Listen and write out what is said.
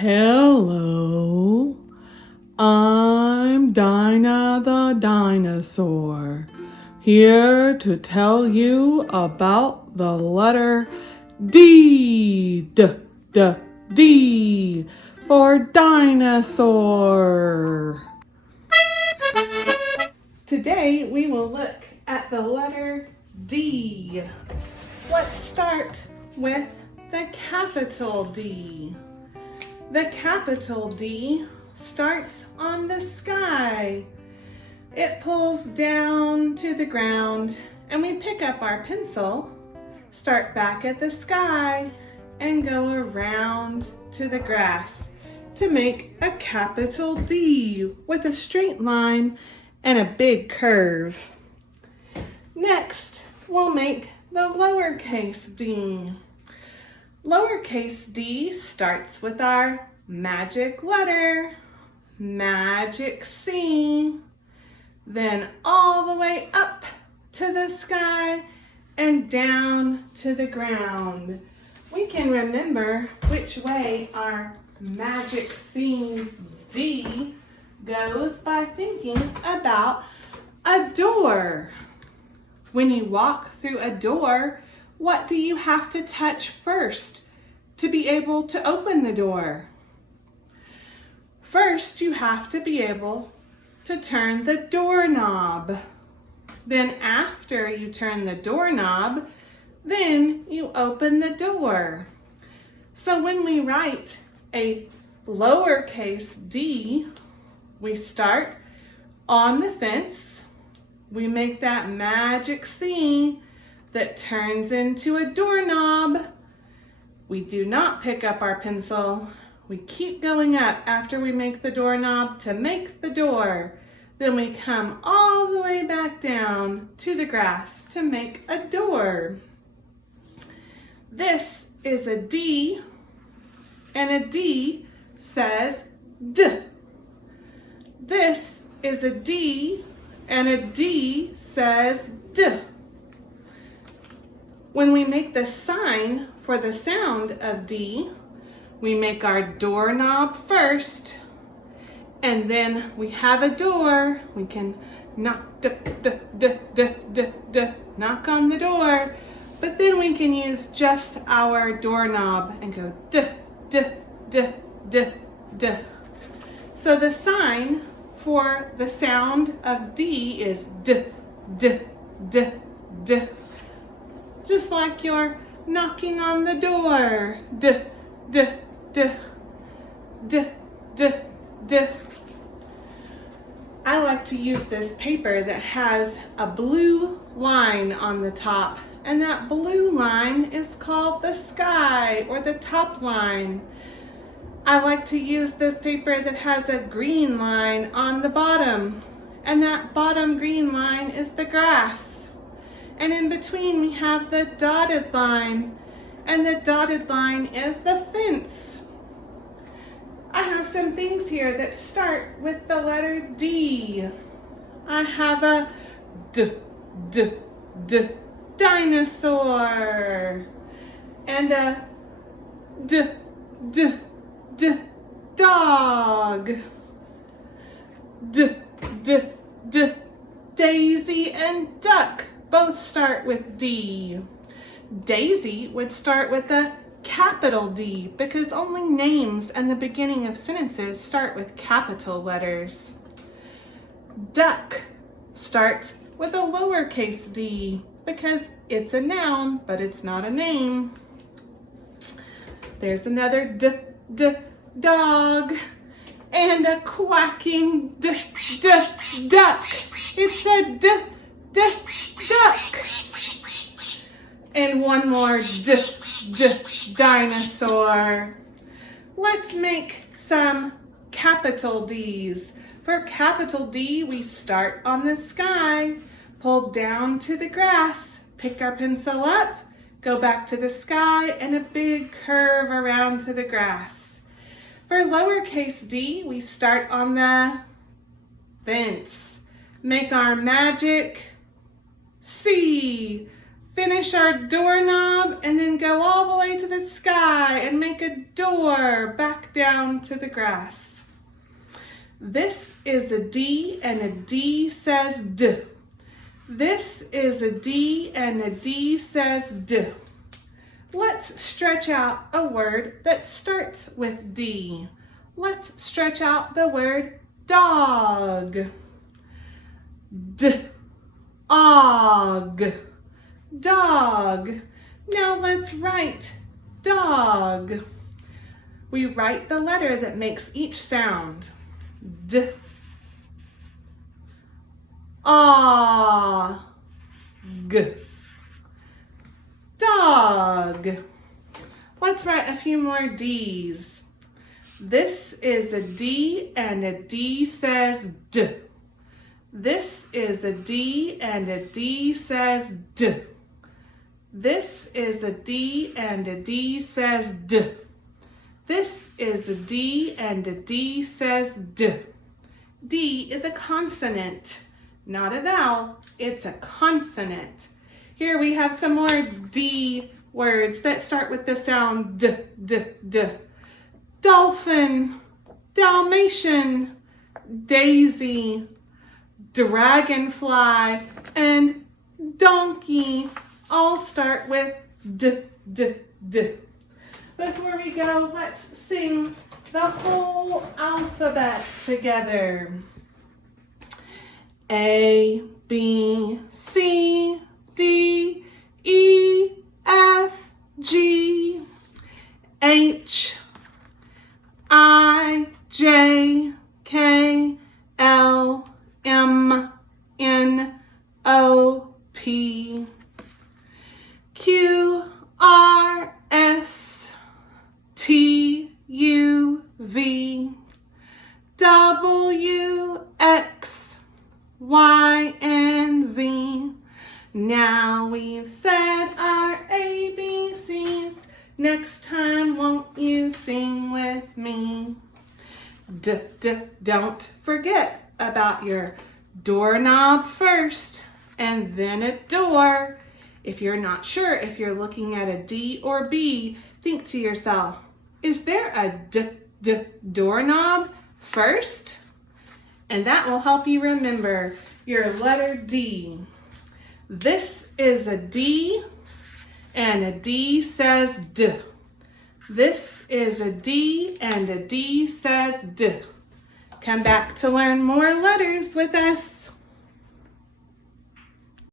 Hello, I'm Dinah the dinosaur, here to tell you about the letter D, D for dinosaur. Today we will look at the letter D. Let's start with the capital D. The capital D starts on the sky. It pulls down to the ground and we pick up our pencil, start back at the sky, and go around to the grass to make a capital D with a straight line and a big curve. Next, we'll make the lowercase d. Lowercase d starts with our magic letter, magic C, then all the way up to the sky and down to the ground. We can remember which way our magic C, D, goes by thinking about a door. When you walk through a door, what do you have to touch first to be able to open the door? First, you have to be able to turn the doorknob. Then after you turn the doorknob, then you open the door. So when we write a lowercase d, we start on the fence. We make that magic C that turns into a doorknob. We do not pick up our pencil. We keep going up after we make the doorknob to make the door. Then we come all the way back down to the grass to make a door. This is a D, and a D says D. This is a D, and a D says D. When we make the sign for the sound of D, we make our doorknob first, and then we have a door. We can knock, knock on the door, but then we can use just our doorknob and go d, d, d, d, d. So the sign for the sound of D is D, D, D, D. Just like you're knocking on the door. D, D, D, D, D, D. I like to use this paper that has a blue line on the top, and that blue line is called the sky or the top line. I like to use this paper that has a green line on the bottom, and that bottom green line is the grass. And in between we have the dotted line, and the dotted line is the fence. I have some things here that start with the letter D. I have a D, D, D, dinosaur, and a D, D, D, dog. D, D, D, daisy and duck both start with D. Daisy would start with a capital D because only names and the beginning of sentences start with capital letters. Duck starts with a lowercase d because it's a noun, but it's not a name. There's another d, d, dog, and a quacking d, d, duck. It's a d, d, duck. And one more d, d, dinosaur. Let's make some capital D's. For capital D, we start on the sky, pull down to the grass, pick our pencil up, go back to the sky, and a big curve around to the grass. For lowercase d, we start on the fence, make our magic C, finish our doorknob, and then go all the way to the sky and make make a door back down to the grass. This is a D and a D says D. This is a D and a D says D. Let's stretch out a word that starts with D. Let's stretch out the word dog. D-og. Dog. Now let's write dog. We write the letter that makes each sound. D. Ah. G. Dog. Let's write a few more D's. This is a D and a D says D. This is a D and a D says D. This is a D and a D says D. This is a D and a D says D. D is a consonant, not a vowel. It's a consonant. Here we have some more D words that start with the sound D, D, D. Dolphin, Dalmatian, daisy, dragonfly, and donkey all start with D, D, D. Before we go, let's sing the whole alphabet together. A, B, C, D, E, F, G, H, I, J, K, L, M, N, O, P, Q, R, S, T, U, V, W, X, Y, and Z. Now we've said our ABCs. Next time, won't you sing with me? Don't forget about your doorknob first and then a door. If you're not sure if you're looking at a D or B, think to yourself, is there a doorknob first? And that will help you remember your letter D. This is a D and a D says D. This is a D and a D says D. Come back to learn more letters with us.